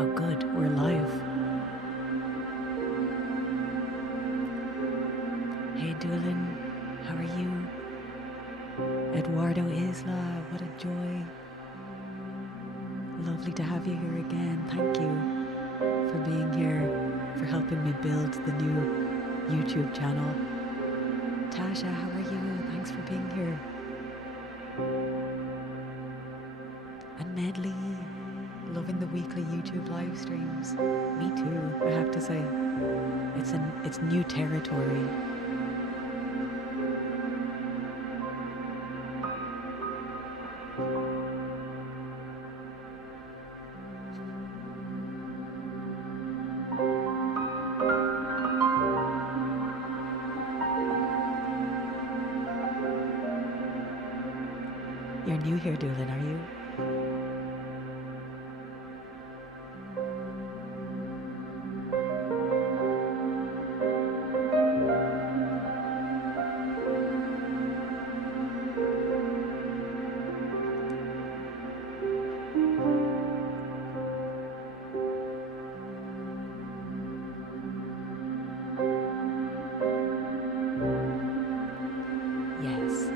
Oh, good, we're live. Hey, Doolin, how are you? Eduardo Isla, what a joy. Lovely to have you here again. Thank you for being here, for helping me build the new YouTube channel. Tasha, how are you? Thanks for being here. And Medley, loving the weekly YouTube live streams. Me too, I have to say. It's new territory. You're new here, Doolin, are you? Yes.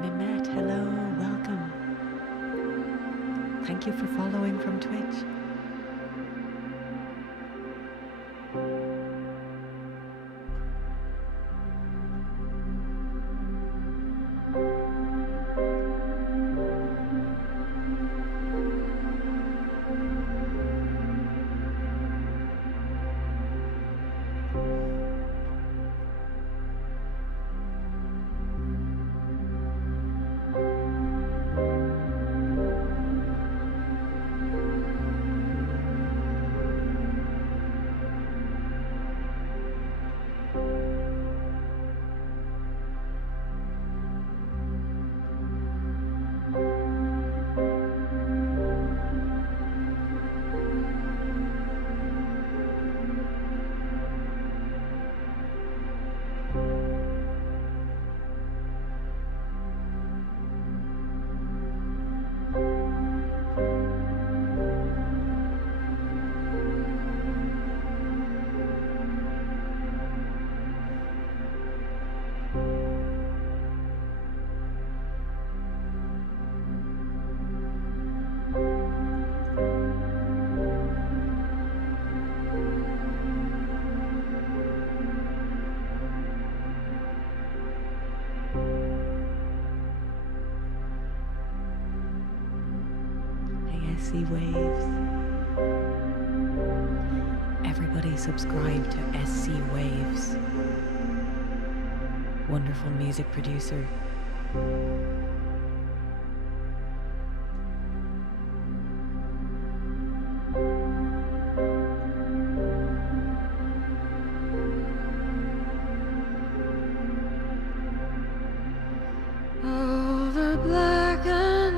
Mehmet, hello, welcome. Thank you for following from Twitch. SC Waves. Everybody subscribe to SC Waves. Wonderful music producer. Over black and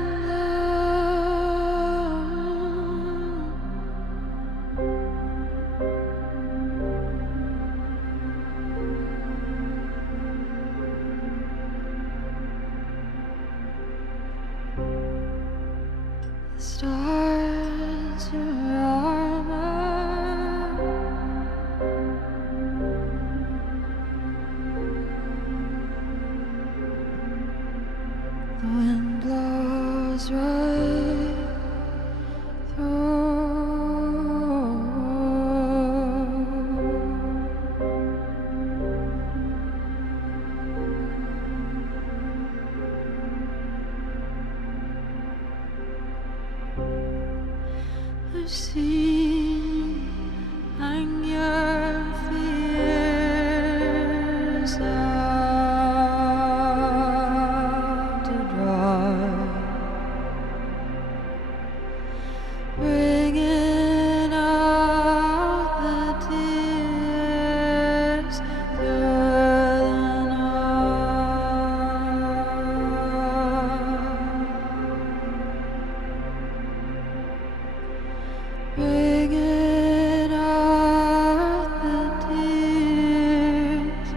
the stars are armor. The wind blows right through. see, hang your fears out to dry, bringing out the tears through the night, bringing out the tears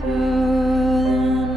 through the night.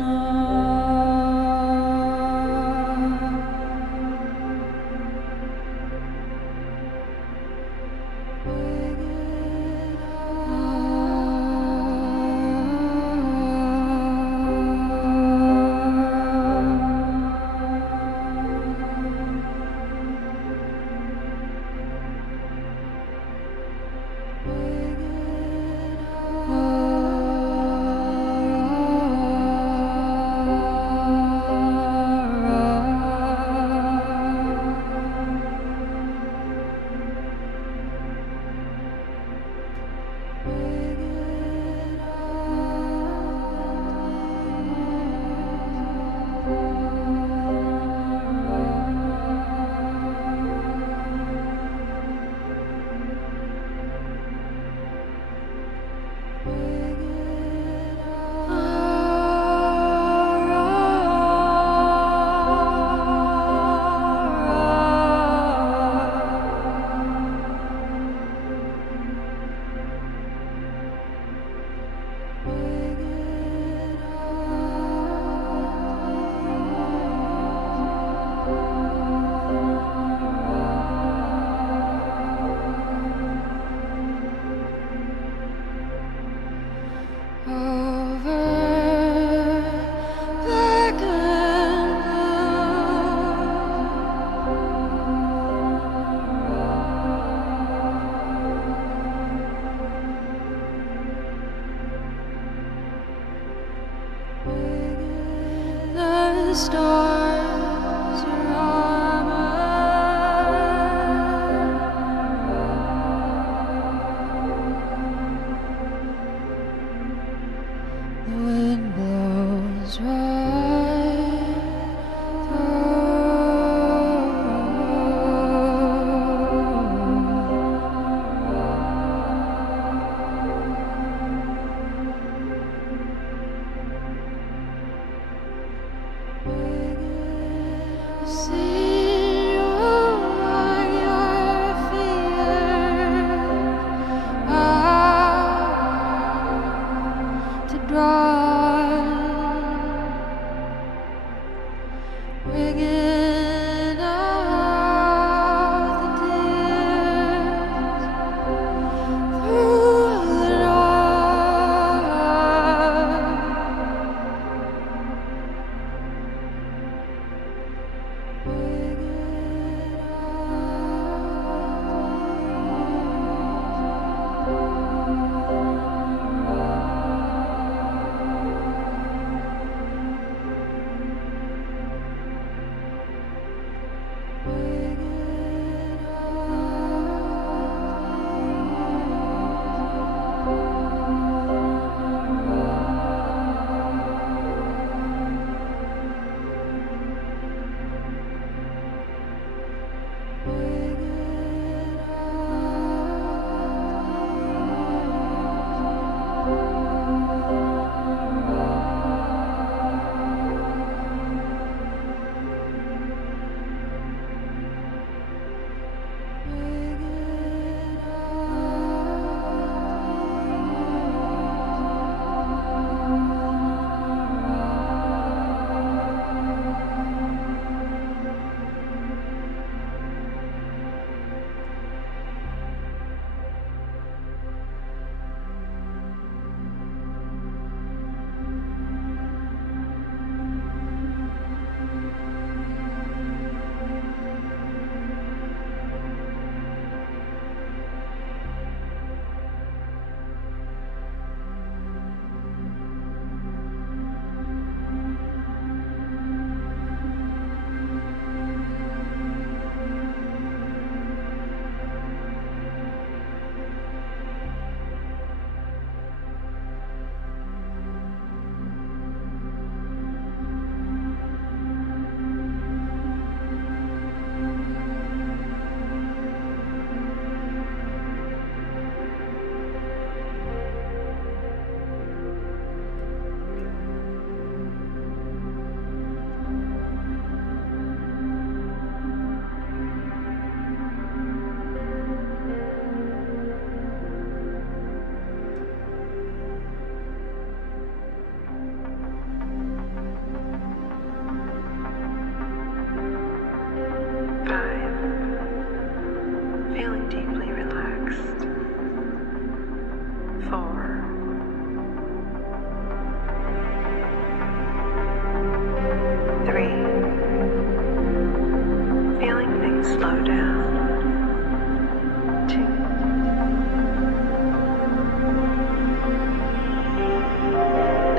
The stars are armor. The wind blows right through. slow down. 2.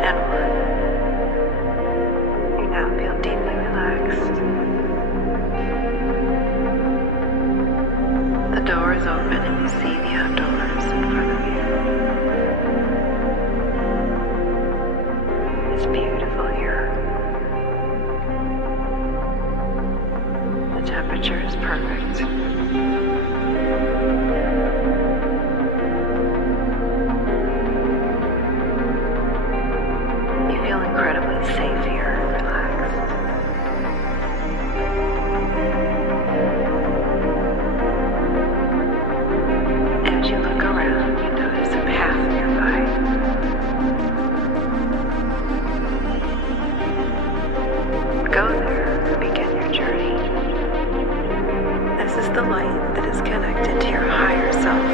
And 1. You now feel deeply relaxed. The door is open and you see the outdoors in front of you. It's beautiful here. The temperature is perfect. You feel incredibly safe here and relaxed. As you look around, you notice a path nearby. Go there and begin your journey. This is the light that is connected to your higher self.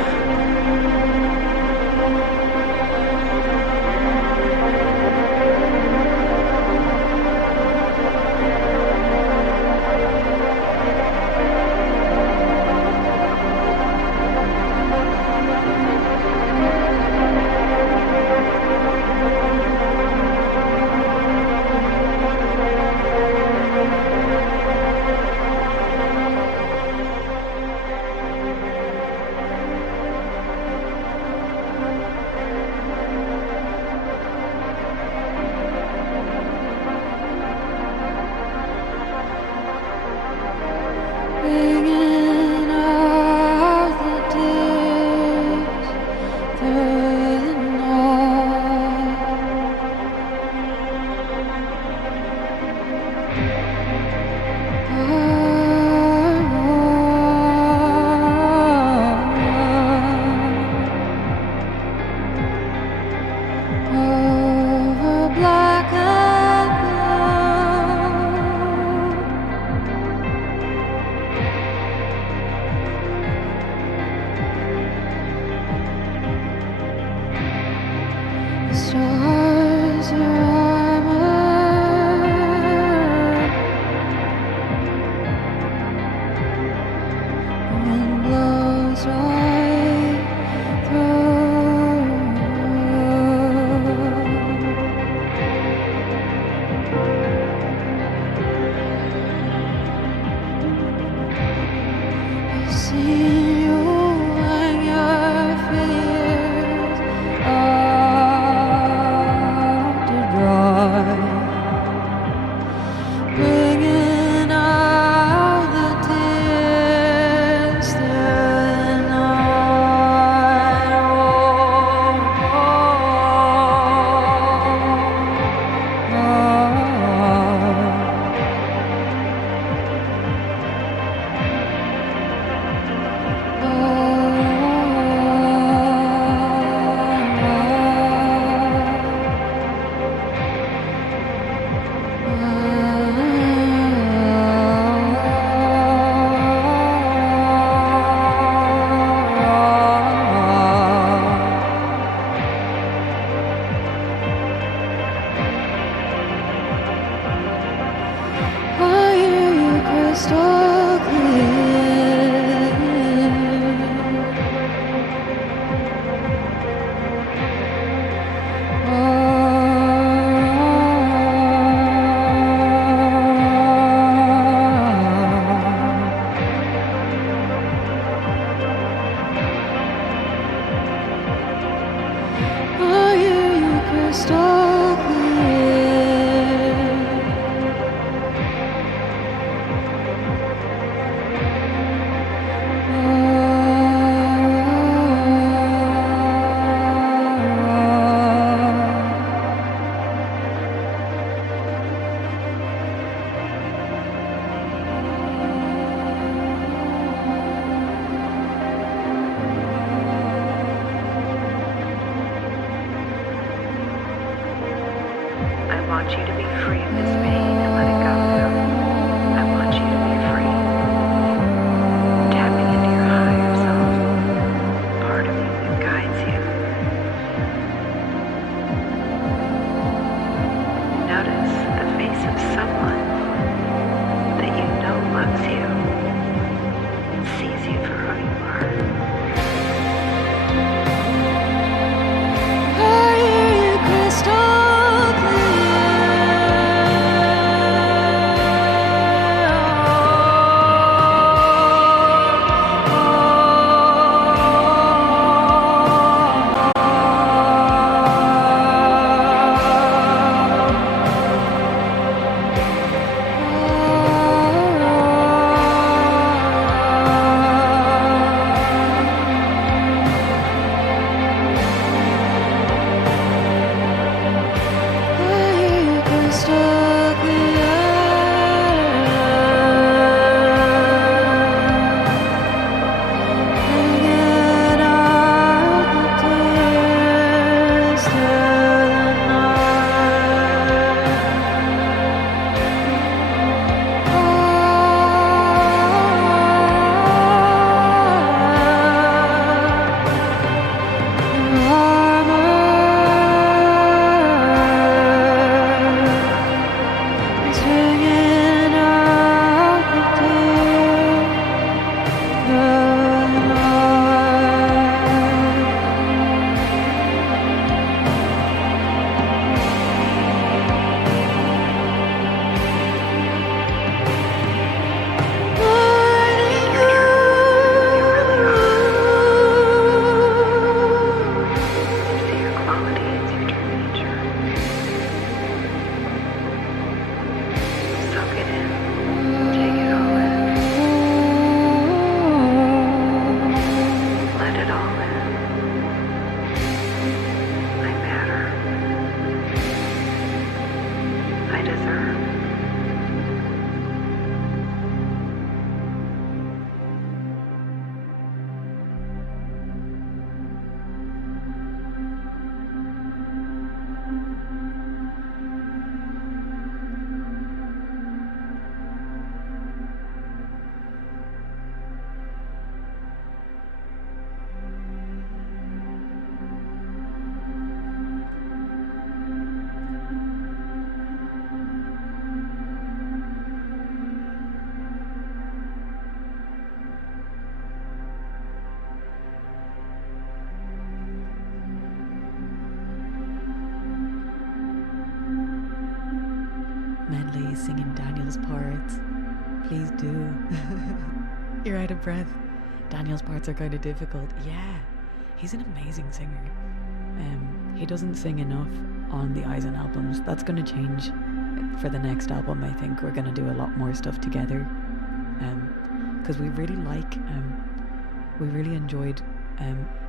Bringing out the days through the night. Over black and blue. The stars are armor. The wind blows right through. I see you and your fears out to dry, bringing out the tears through the night. I hear you crystal clear. I hear you crystal clear. I want you to be free of this pain and let it go now. I want you to be free. Tapping into your higher self, part of you that guides you. Notice the face of someone that you know loves you. singing Daniel's parts. Please do. You're out of breath. Daniel's parts are kind of difficult. Yeah, he's an amazing singer. He doesn't sing enough on the Eisen albums. That's going to change for the next album. I think we're going to do a lot more stuff together. Because we really we really enjoyed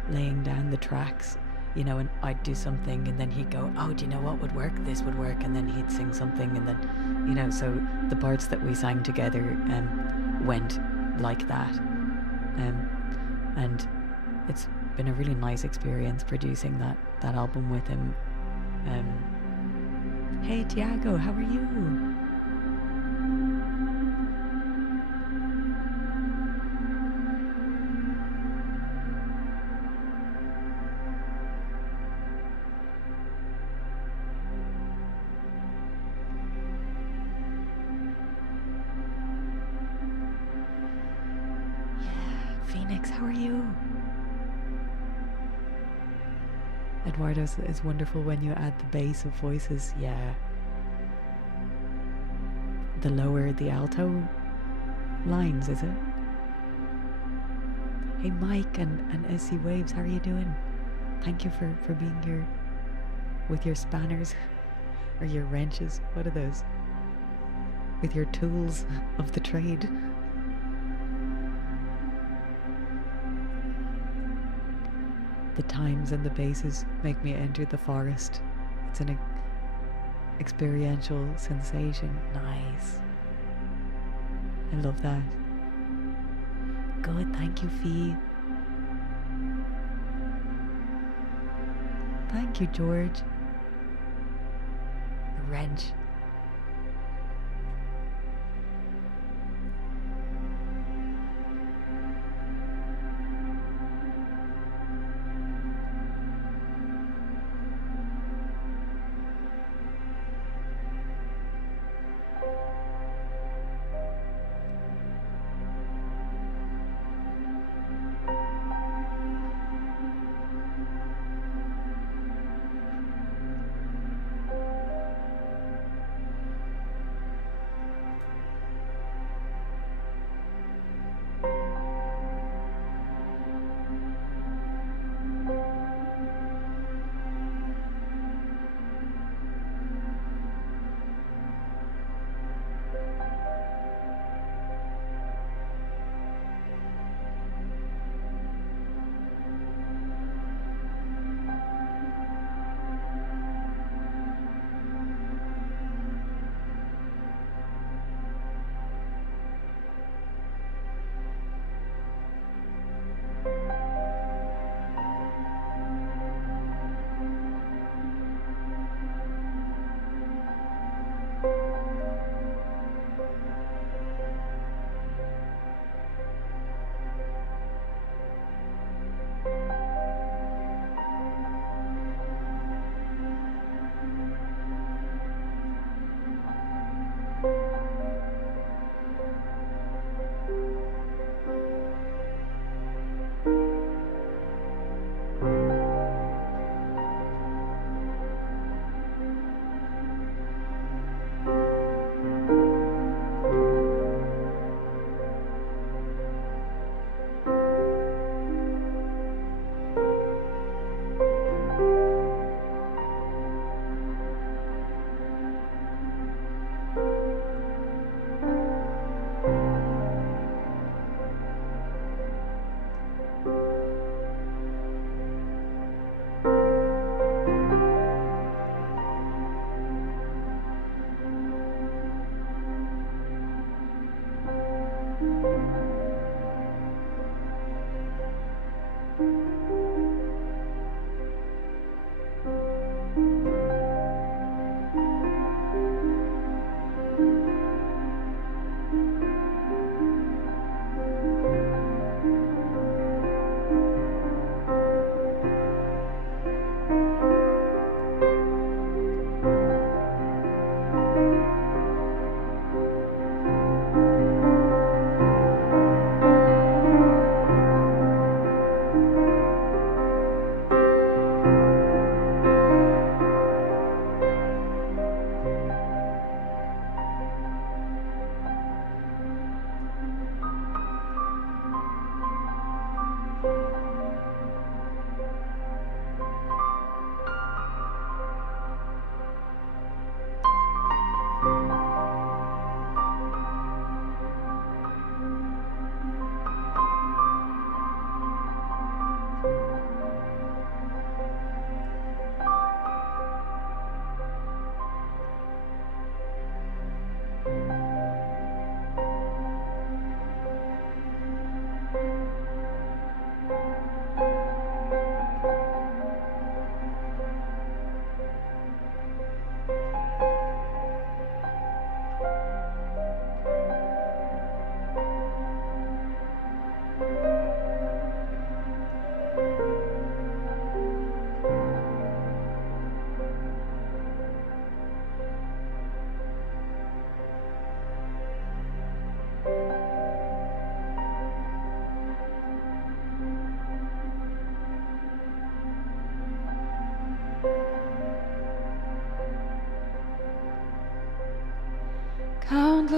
laying down the tracks, you know, and I'd do something and then he'd go, oh, do you know what would work? This would work. And then he'd sing something and then, you know, so the parts that we sang together went like that. And it's been a really nice experience producing that album with him. Hey Tiago, how are you? Phoenix, how are you? Eduardo, it's wonderful when you add the bass of voices. Yeah. The lower the alto lines, is it? Hey Mike and SC Waves, how are you doing? Thank you for being here with your spanners or your wrenches. What are those? With your tools of the trade. The times and the basses make me enter the forest. It's an experiential sensation. Nice. I love that. Good, thank you, Fee. Thank you, George. The wrench.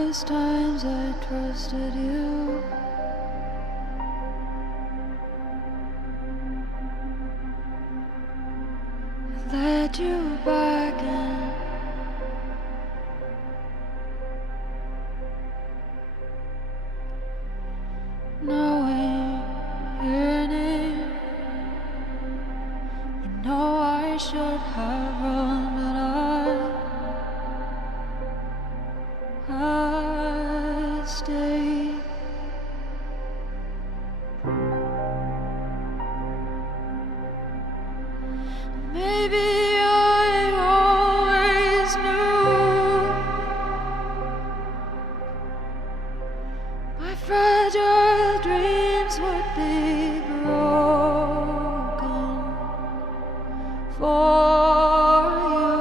those times I trusted you. I led you back in. Knowing your name, you know I should have run, but I stayed. Maybe I always knew my fragile dreams would be broken for you.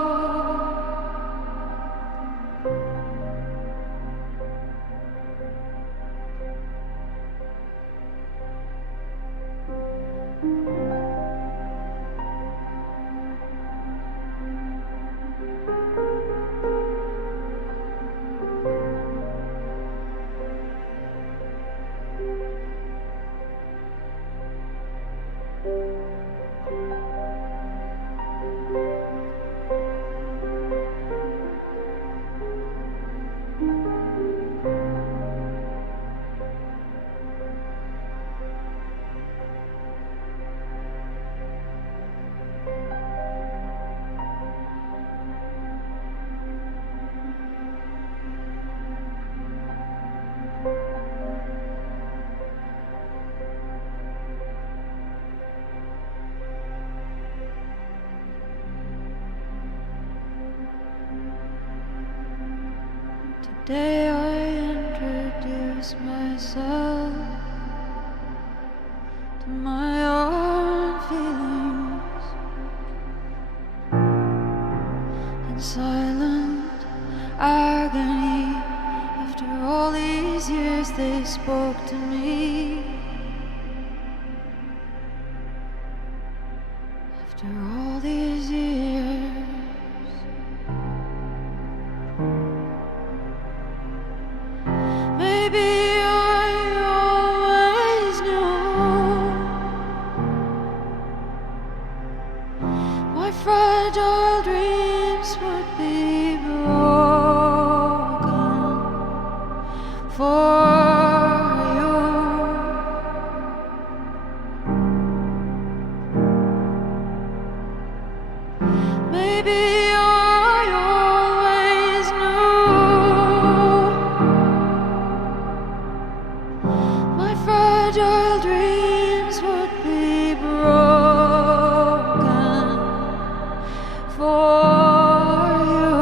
Today I introduce myself to my own feelings. In silent agony, after all these years they spoke to me. After all these years, maybe I always knew my fragile dreams would be broken for you. Maybe I always knew my fragile dreams would be broken for you.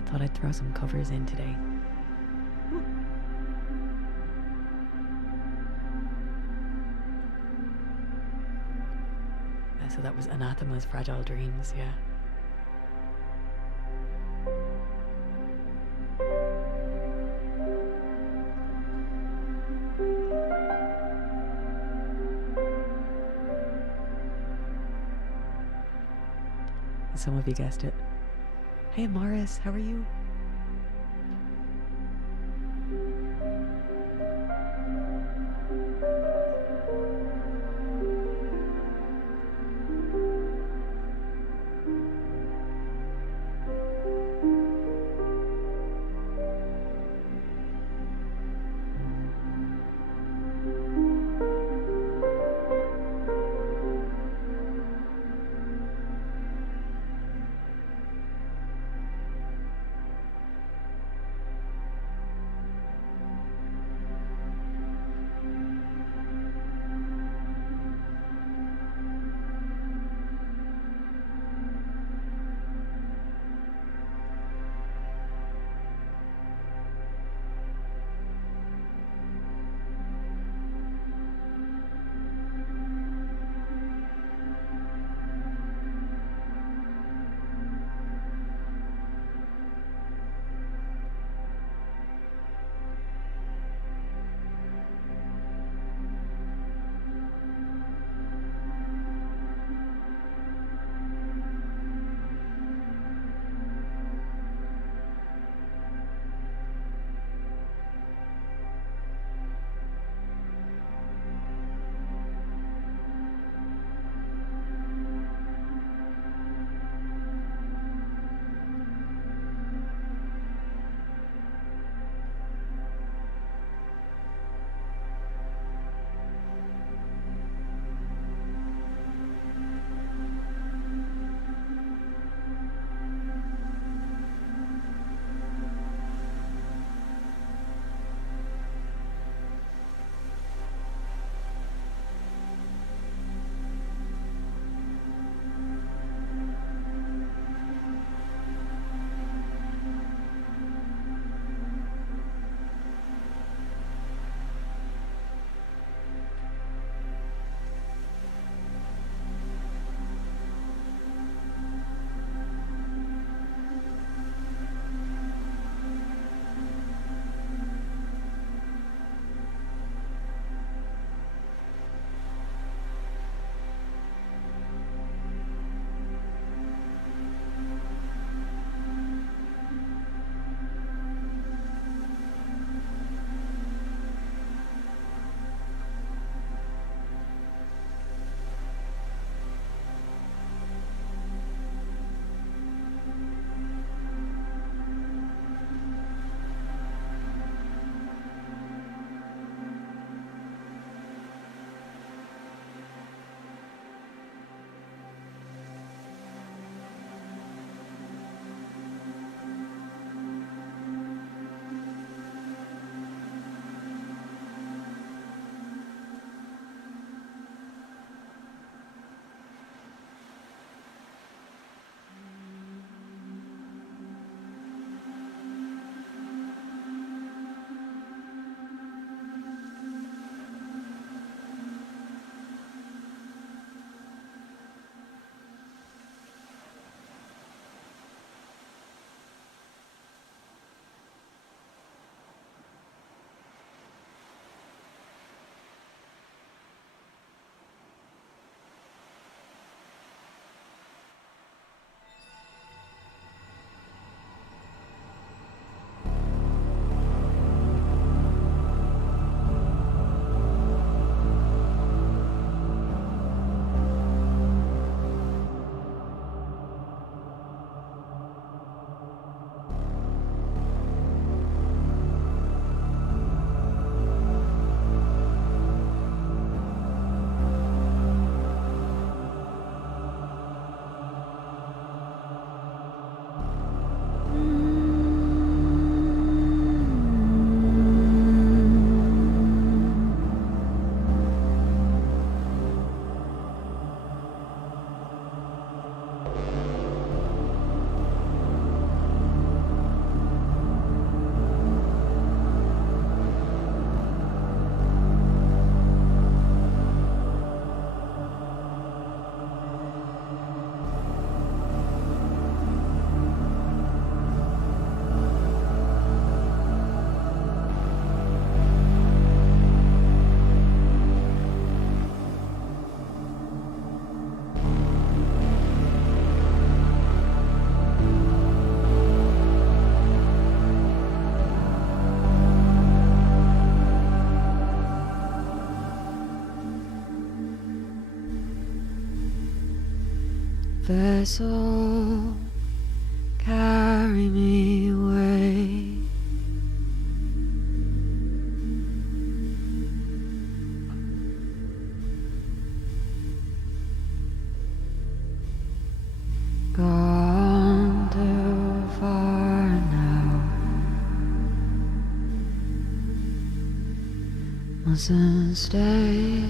I thought I'd throw some covers in today. So that was Anathema's Fragile Dreams, yeah. Some of you guessed it. Hey Morris, how are you? vessel, carry me away. Gone too far now, mustn't stay.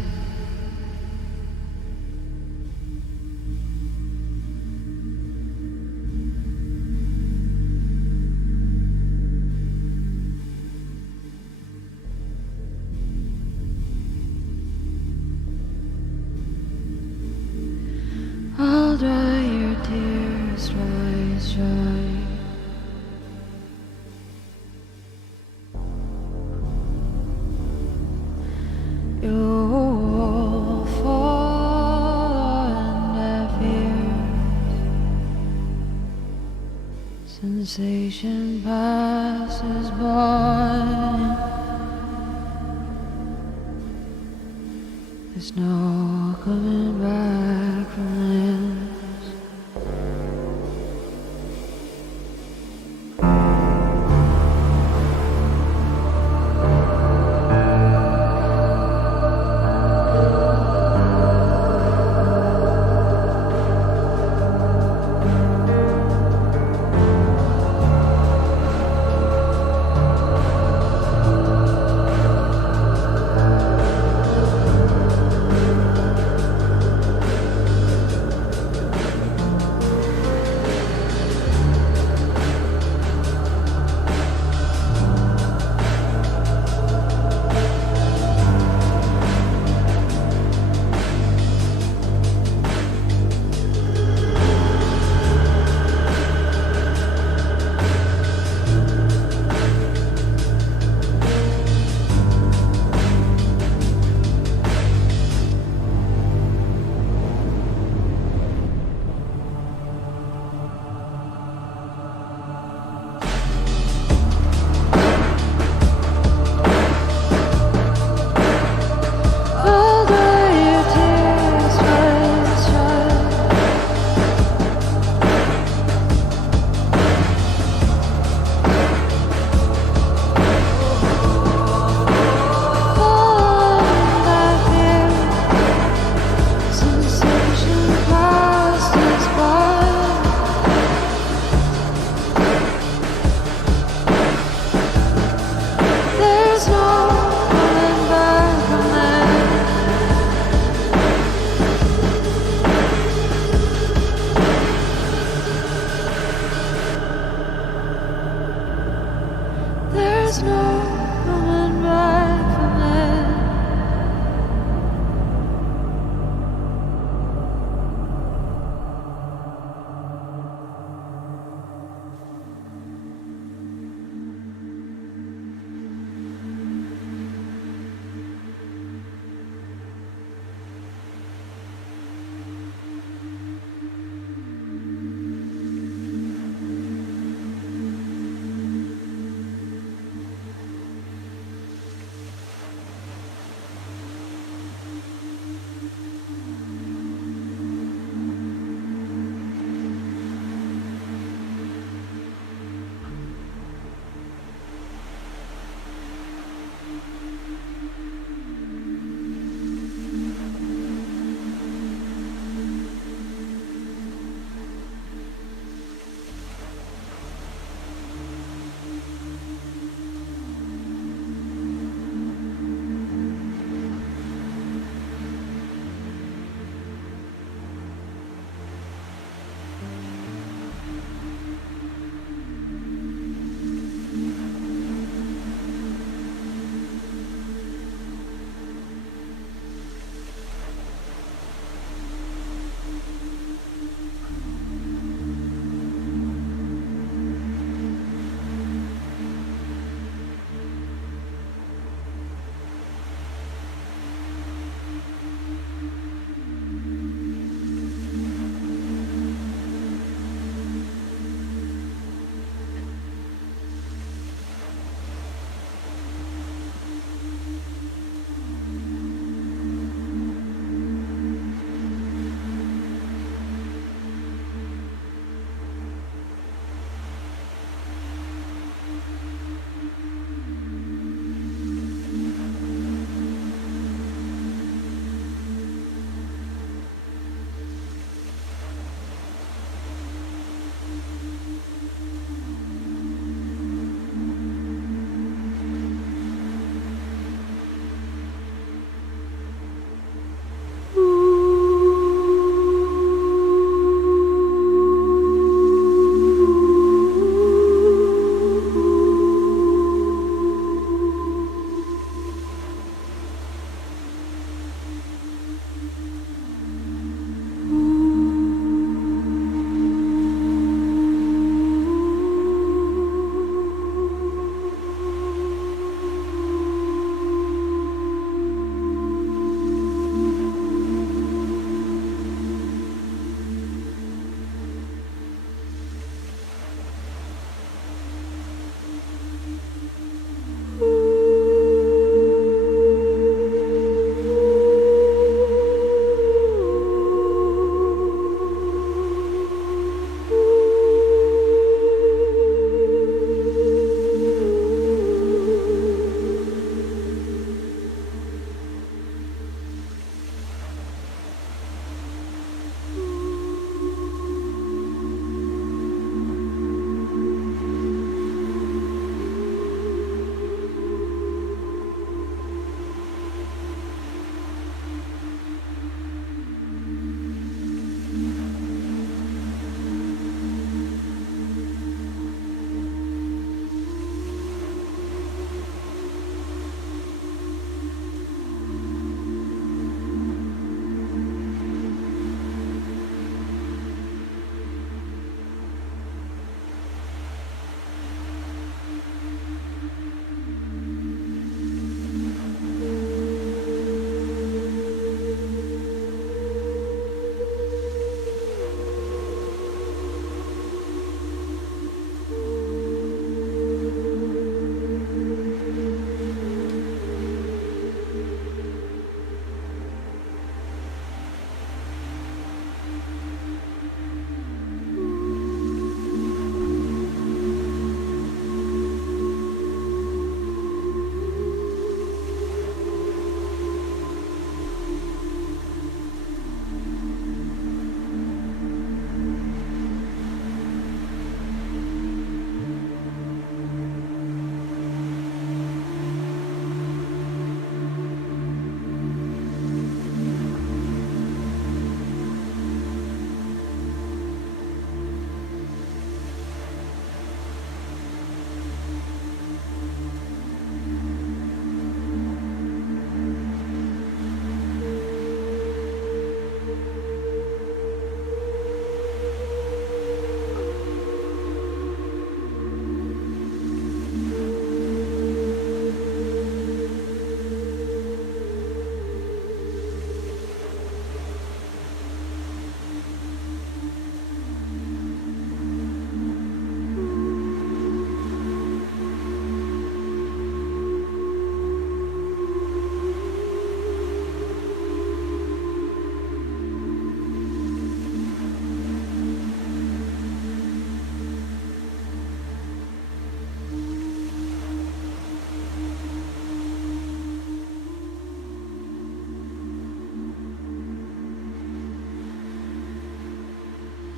I'll dry your tears, dry. You'll fall on deaf ears. Sensation passes by. There's no coming back from this.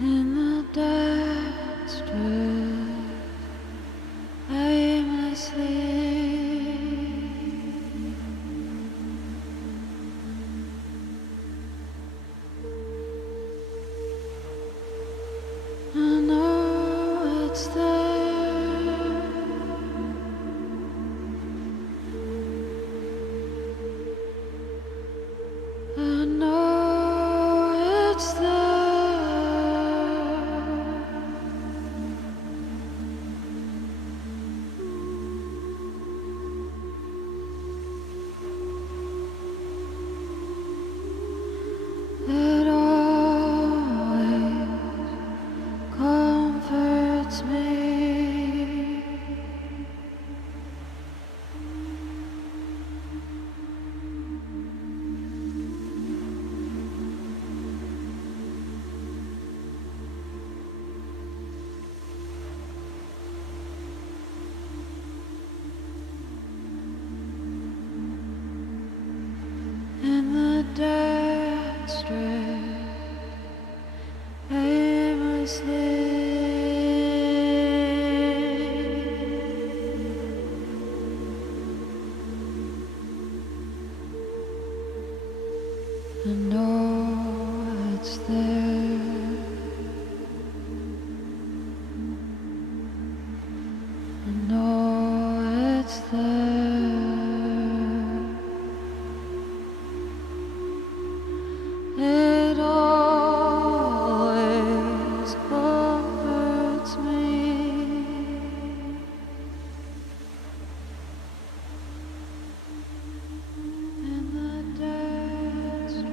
In the dark street, aimlessly, I know it's there. I know it's there. It always comforts me. In the dark street, aimlessly, I know it's there. I know it's there. It always comforts me. In the dark street,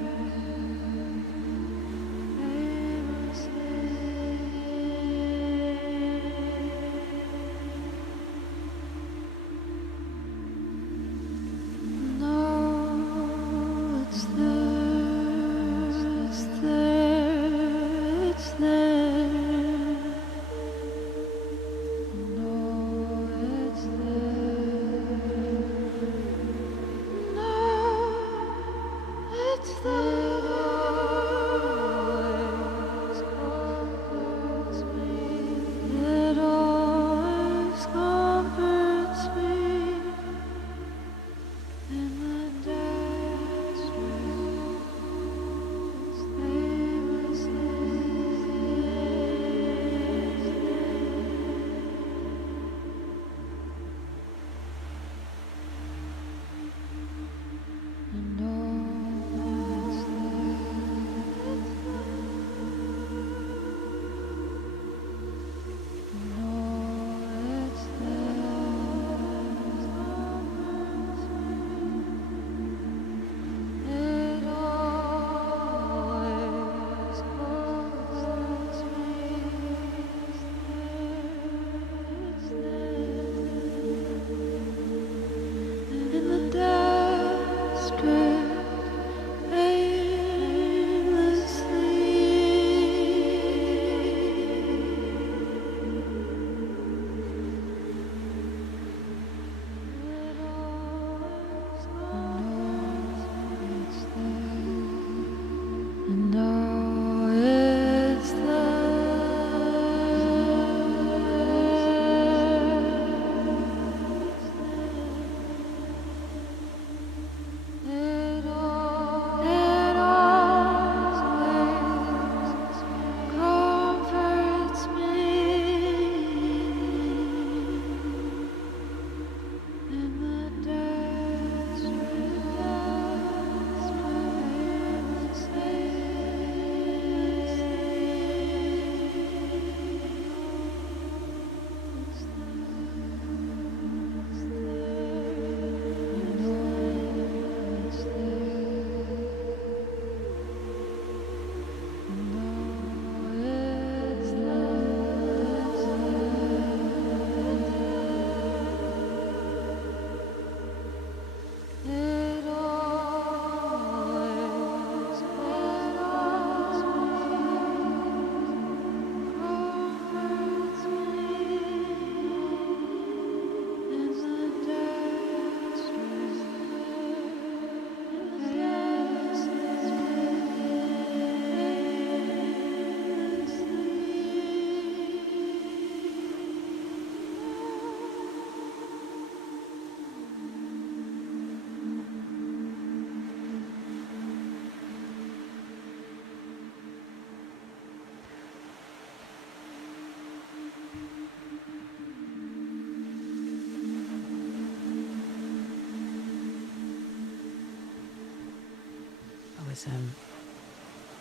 was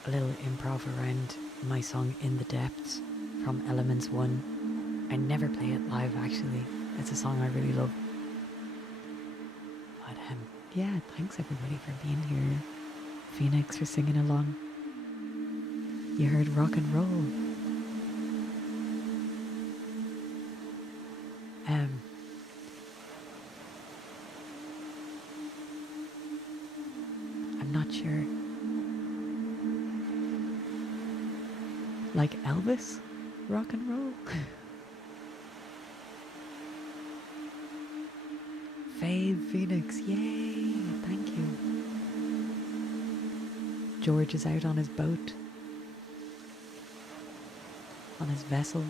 a little improv around my song In the Depths from Elements 1. I never play it live actually. It's a song I really love. But yeah, thanks everybody for being here. Phoenix for singing along. You heard rock and roll. I'm not sure. Like Elvis? Rock and roll? Fave Phoenix, yay! Thank you. George is out on his boat. On his vessel.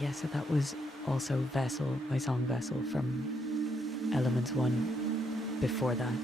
Yeah, so that was also Vessel, my song Vessel from Elements 1 before that.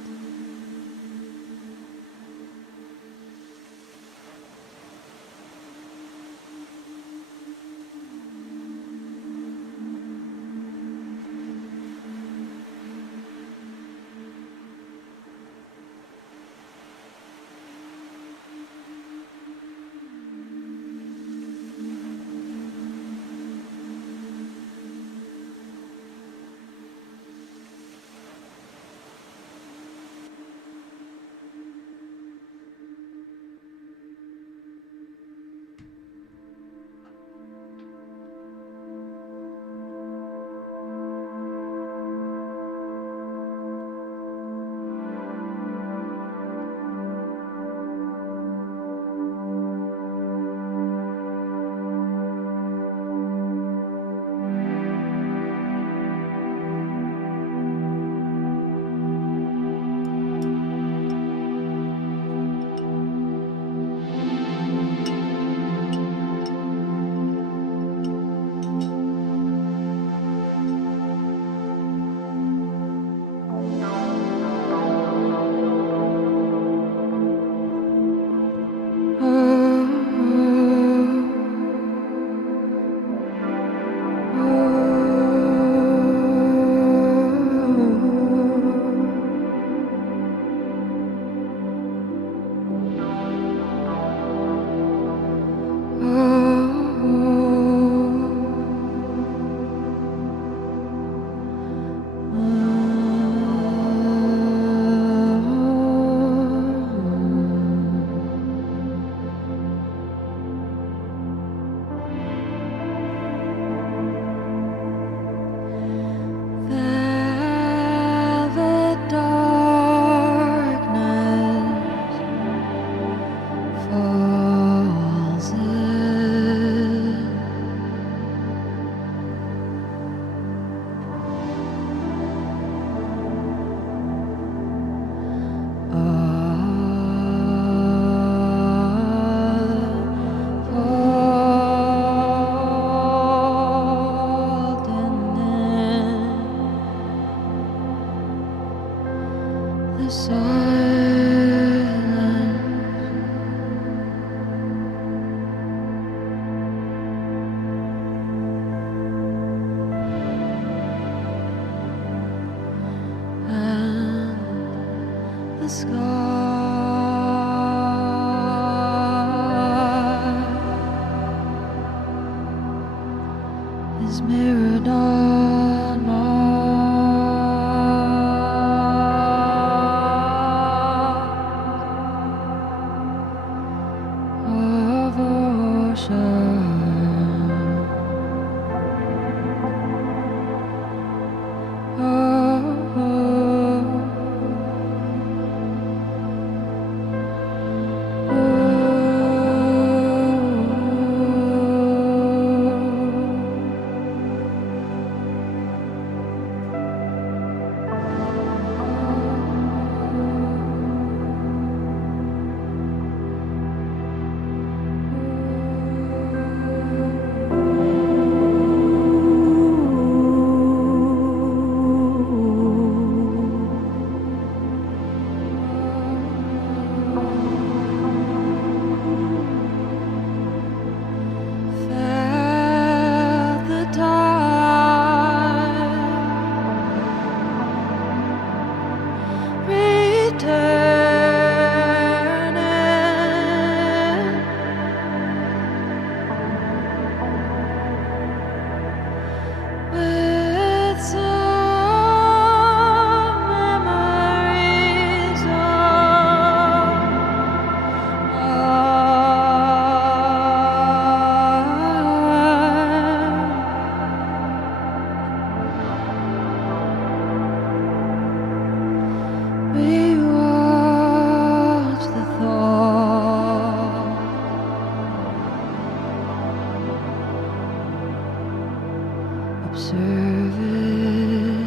observe it.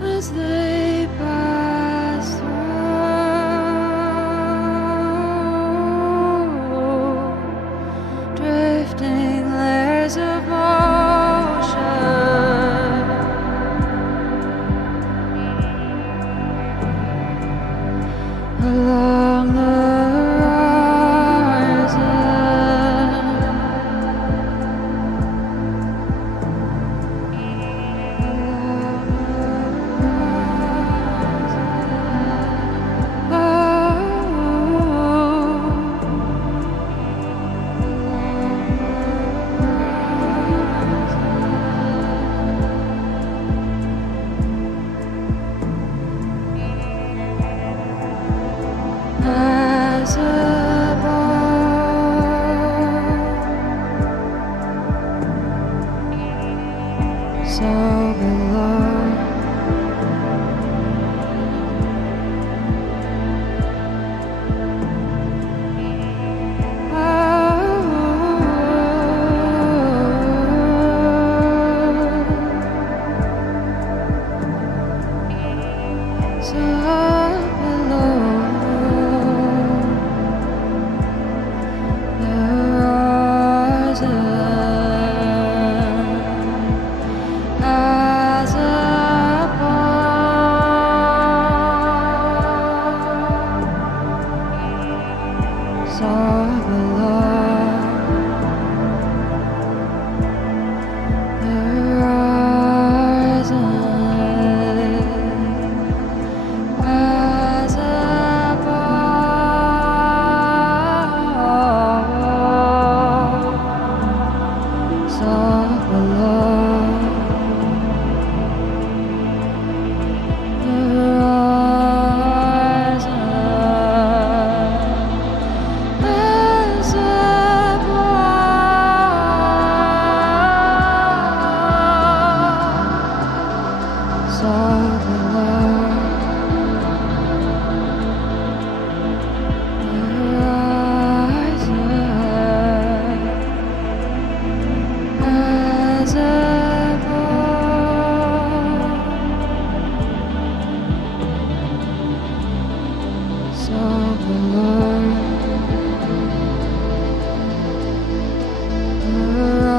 As they pass through drifting layers of motion, along the as above, so below. So below the horizon, as above, so below the horizon. As above, so below the horizon. As above, so below. As above, so below the horizon.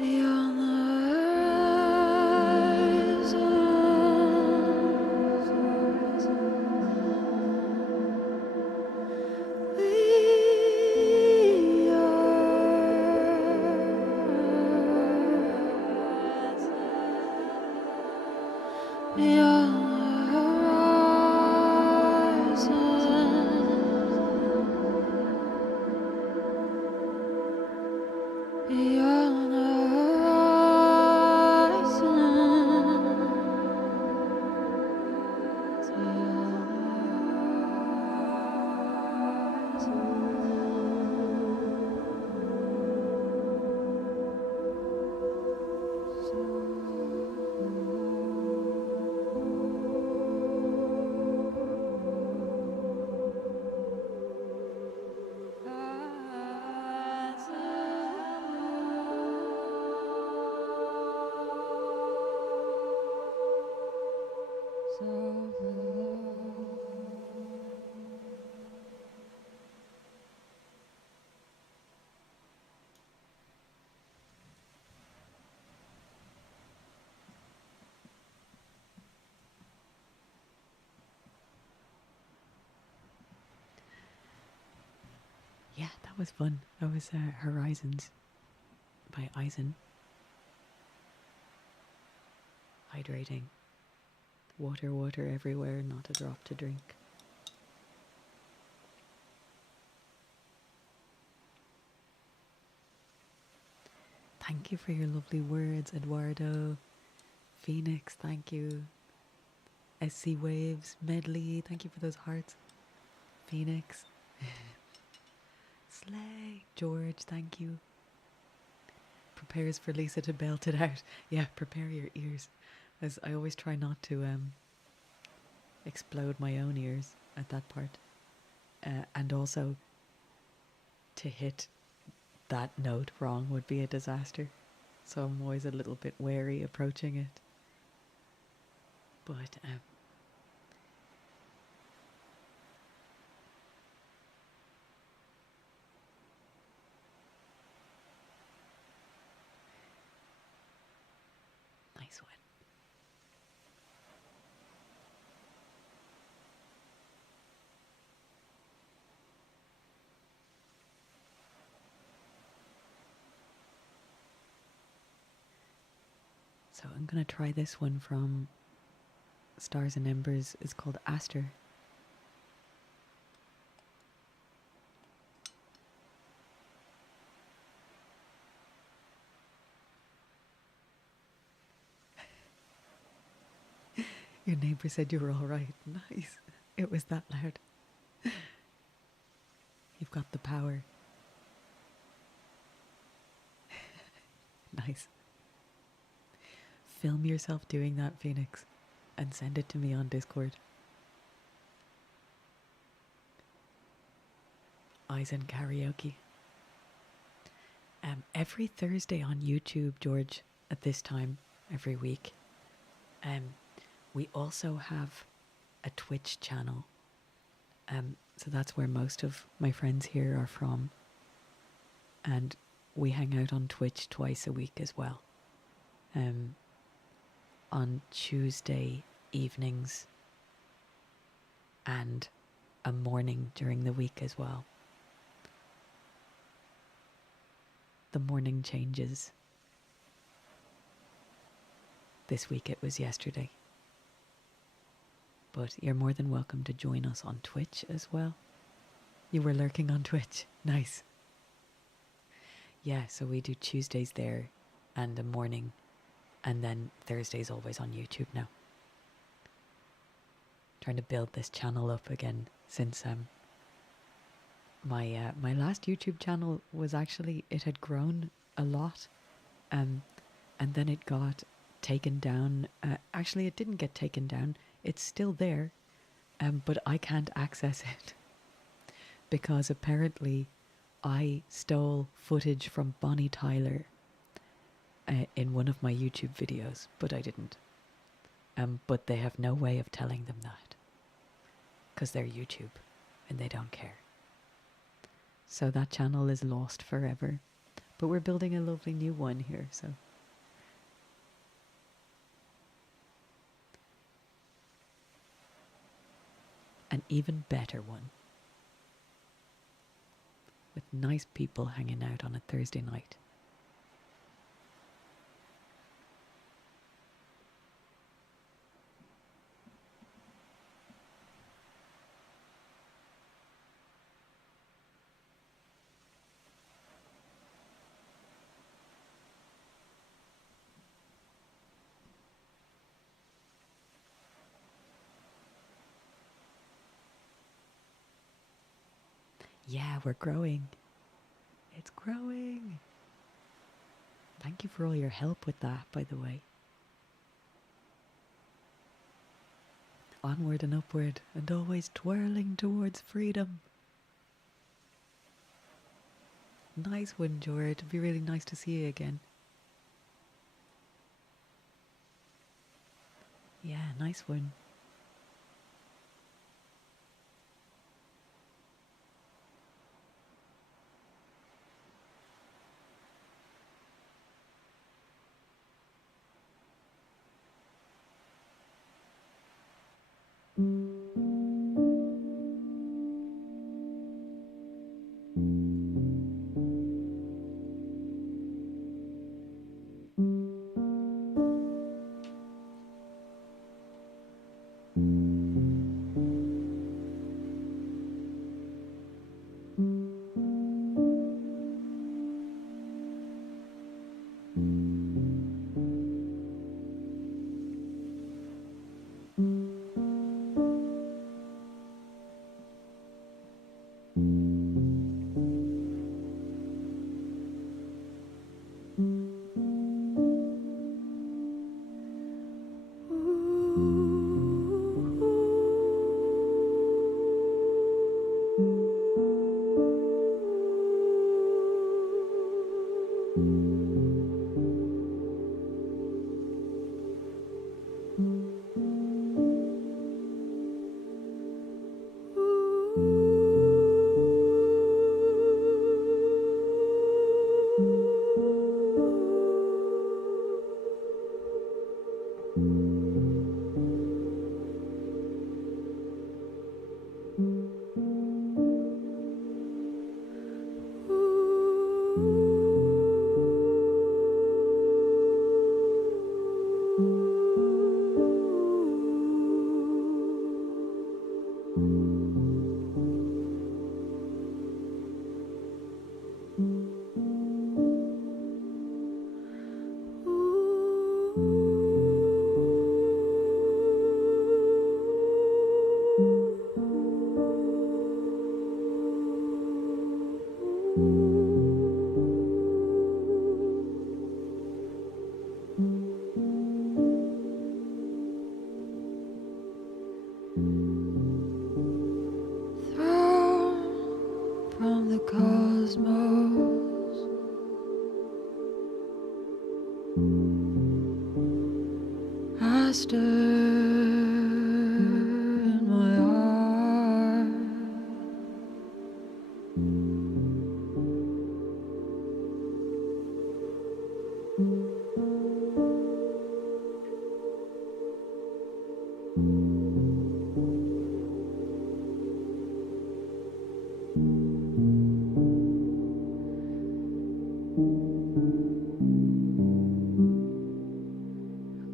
beyond the horizon. We are beyond the horizon. Beyond the Yeah, that was fun. That was Horizons by Eisen. Hydrating. Water, water everywhere, not a drop to drink. Thank you for your lovely words, Eduardo. Phoenix, thank you. SC Waves, Medley, thank you for those hearts. Phoenix. Slay. George, thank you. Prepares for Lisa to belt it out. Yeah, prepare your ears. As I always try not to explode my own ears at that part. And also to hit that note wrong would be a disaster. So I'm always a little bit wary approaching it. But nice one. So I'm going to try this one from Stars and Embers. It's called Aster. Your neighbor said you were all right. Nice. It was that loud. You've got the power. Nice. Film yourself doing that, Phoenix, and send it to me on Discord. Eisen karaoke. Every Thursday on YouTube, George, at this time, every week. We also have a Twitch channel. So that's where most of my friends here are from. And we hang out on Twitch twice a week as well. On Tuesday evenings and a morning during the week as well. The morning changes. This week it was yesterday. But you're more than welcome to join us on Twitch as well. You were lurking on Twitch. Nice. Yeah, so we do Tuesdays there and a morning, and then Thursdays always on YouTube now. Trying to build this channel up again since my last YouTube channel was actually, it had grown a lot, and then it got taken down. Actually, it didn't get taken down. It's still there, but I can't access it because apparently I stole footage from Bonnie Tyler in one of my YouTube videos, but I didn't. But they have no way of telling them that because they're YouTube and they don't care. So that channel is lost forever. But we're building a lovely new one here, so. An even better one. With nice people hanging out on a Thursday night. Yeah, we're growing. It's growing. Thank you for all your help with that, by the way. Onward and upward, and always twirling towards freedom. Nice one, George. It'd be really nice to see you again. Yeah, nice one.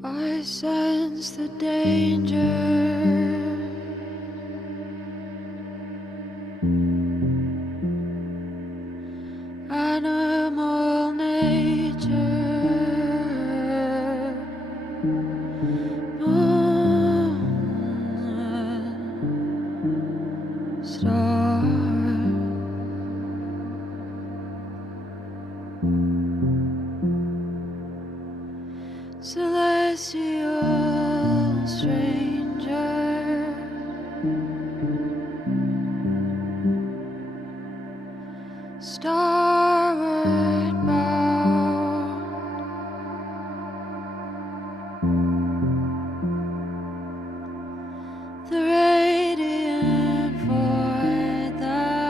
I sense the danger. Animal nature. Moon, star. Celestial stranger, starward bound, the radiant void that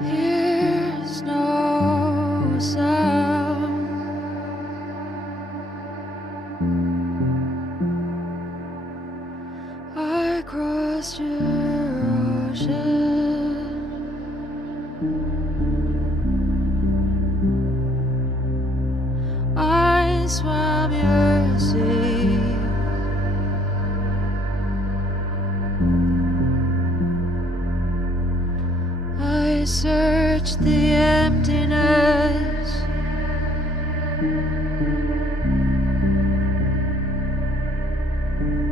Here's no sound. I crossed your ocean. I swam your sea. I searched the emptiness.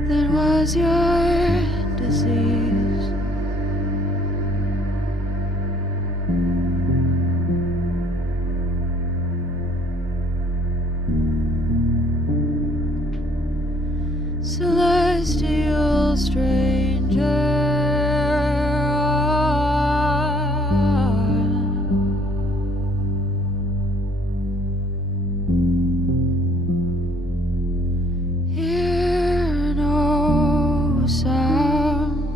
That was your disease. Celestial stranger. Hear no sound.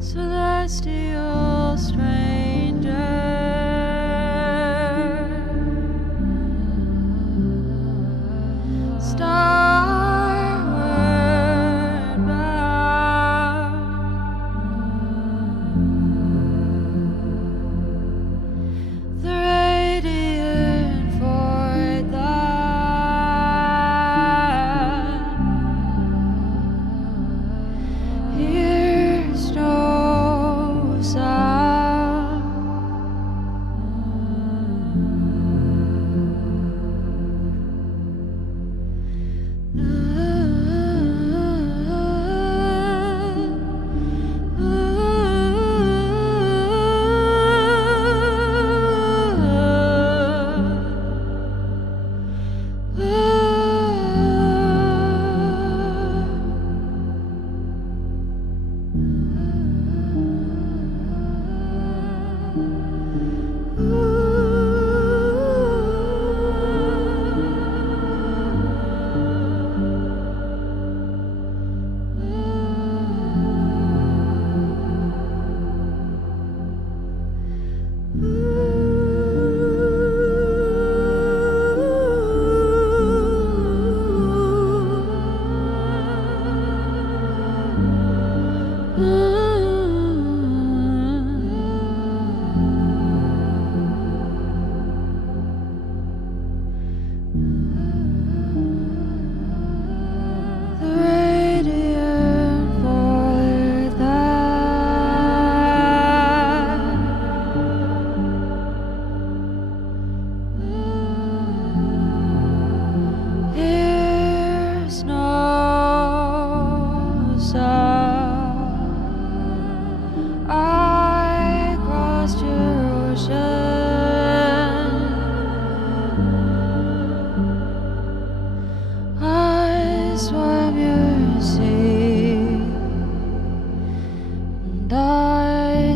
Celestial stranger. Starward bound. The radiant void that hears no sound.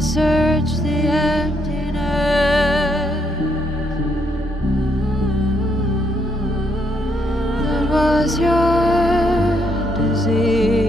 search the emptiness that was your disease.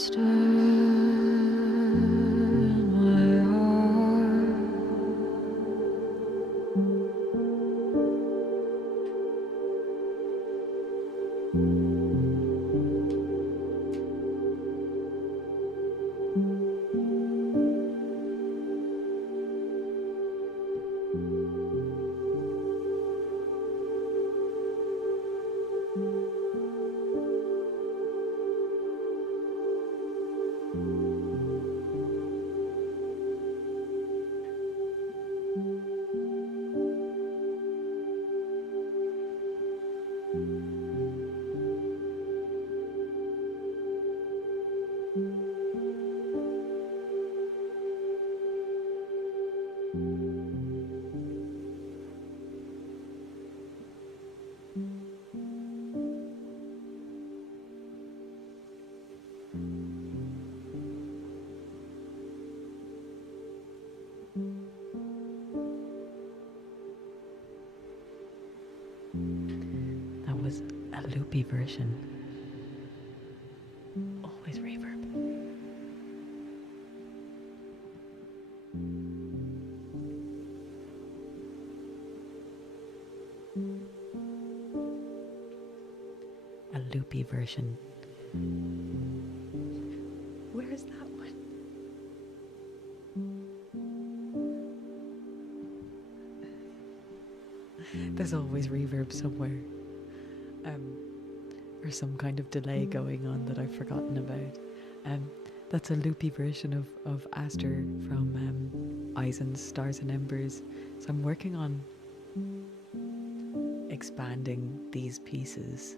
stir in my heart. That was a loopy version. Always reverb. A loopy version. Where is that one? There's always reverb somewhere. Or some kind of delay going on that I've forgotten about. That's a loopy version of Aster from Eisen's Stars and Embers. So I'm working on expanding these pieces.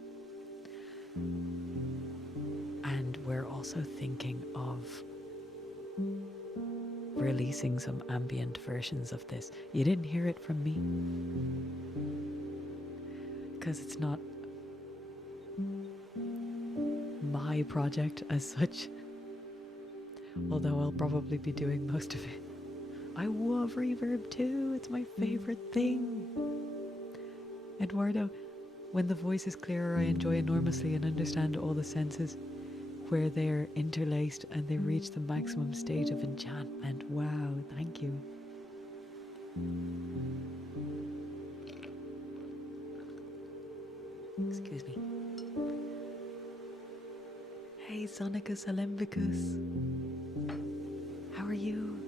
And we're also thinking of releasing some ambient versions of this. You didn't hear it from me because it's not my project as such, although I'll probably be doing most of it. I love reverb too, it's my favorite thing. Eduardo, when the voice is clearer, I enjoy enormously and understand all the senses where they're interlaced and they reach the maximum state of enchantment. Wow, thank you. Excuse me. Hey, Sonicus Alembicus. How are you?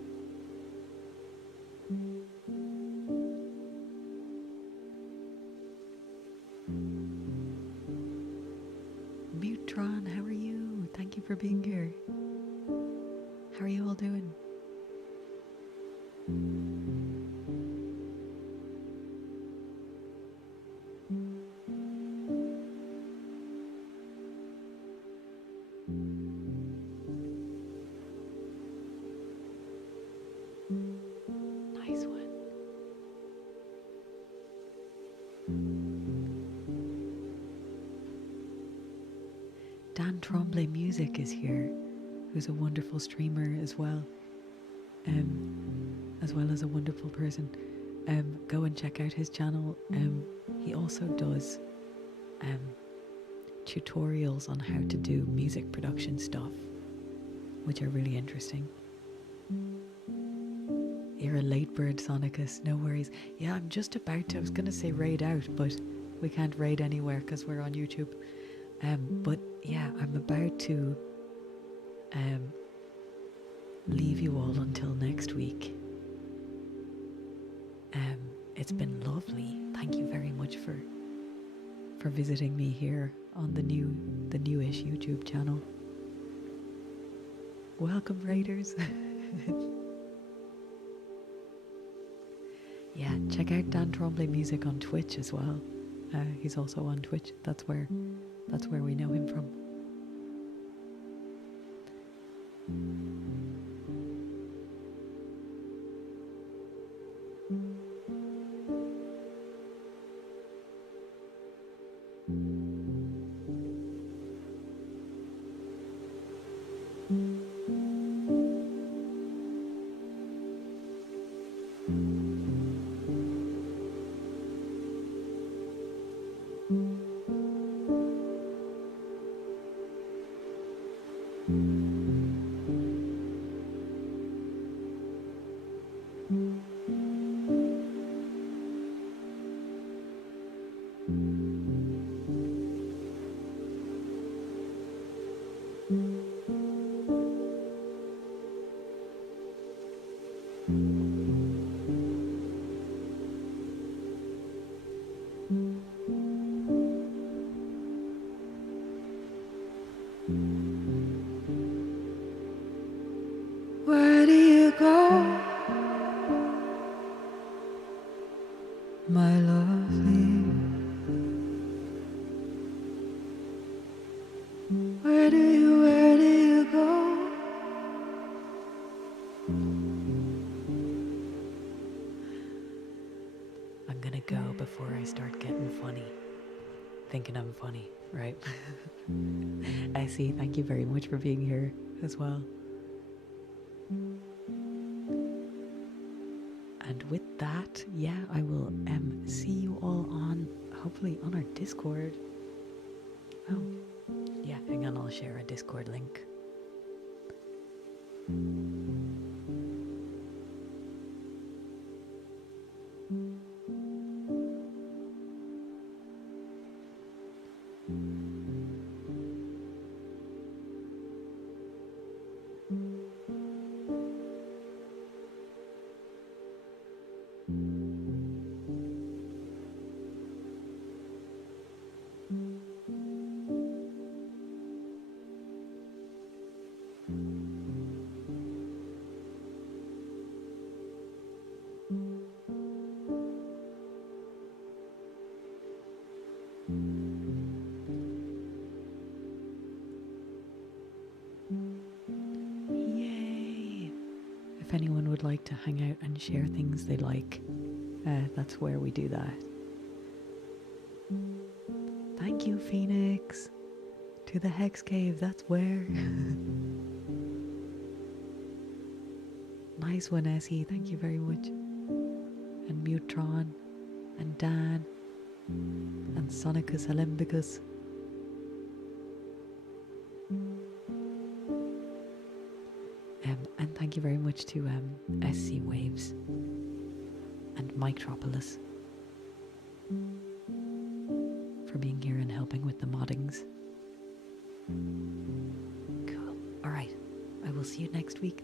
Mutron, how are you? Thank you for being here. How are you all doing? Nice one. Dan Tremblay Music is here, who's a wonderful streamer as well as a wonderful person. Go and check out his channel. He also does tutorials on how to do music production stuff, which are really interesting. You're a late bird, Sonicus, no worries. Yeah, I'm just about to, I was going to say raid out, but we can't raid anywhere because we're on YouTube. But yeah, I'm about to leave you all until next week. It's been lovely. Thank you very much for visiting me here on the newish YouTube channel. Welcome, raiders. Yeah, check out Dan Tremblay Music on Twitch as well. He's also on Twitch. That's where we know him from. Where do you go? I'm gonna go before I start getting funny. Thinking I'm funny, right? Essie, thank you very much for being here as well. And with that, yeah, I will see you all on, hopefully on our Discord. Oh, yeah, hang on, I'll share a Discord link. Yay! If anyone would like to hang out and share things they like, that's where we do that. Thank you, Phoenix. To the Hex Cave, that's where. Nice one, Essie. Thank you very much. And Mutron, and Dan, and Sonicus Olymphicus. And thank you very much to SC Waves and Micropolis for being here and helping with the moddings. Cool. Alright, I will see you next week.